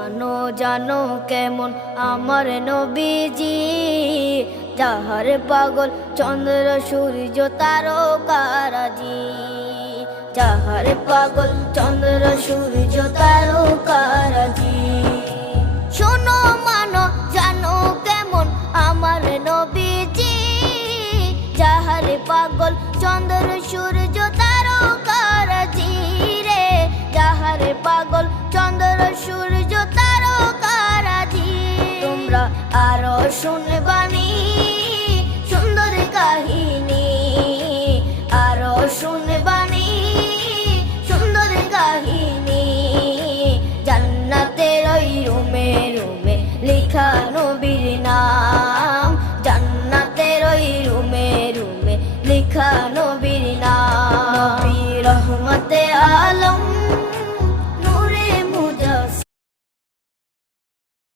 জানো জানো কেমন আমার নবীজি, যাহার পাগল চন্দ্র সূর্য তারকারাজি, যাহার পাগল চন্দ্র সূর্য তারকা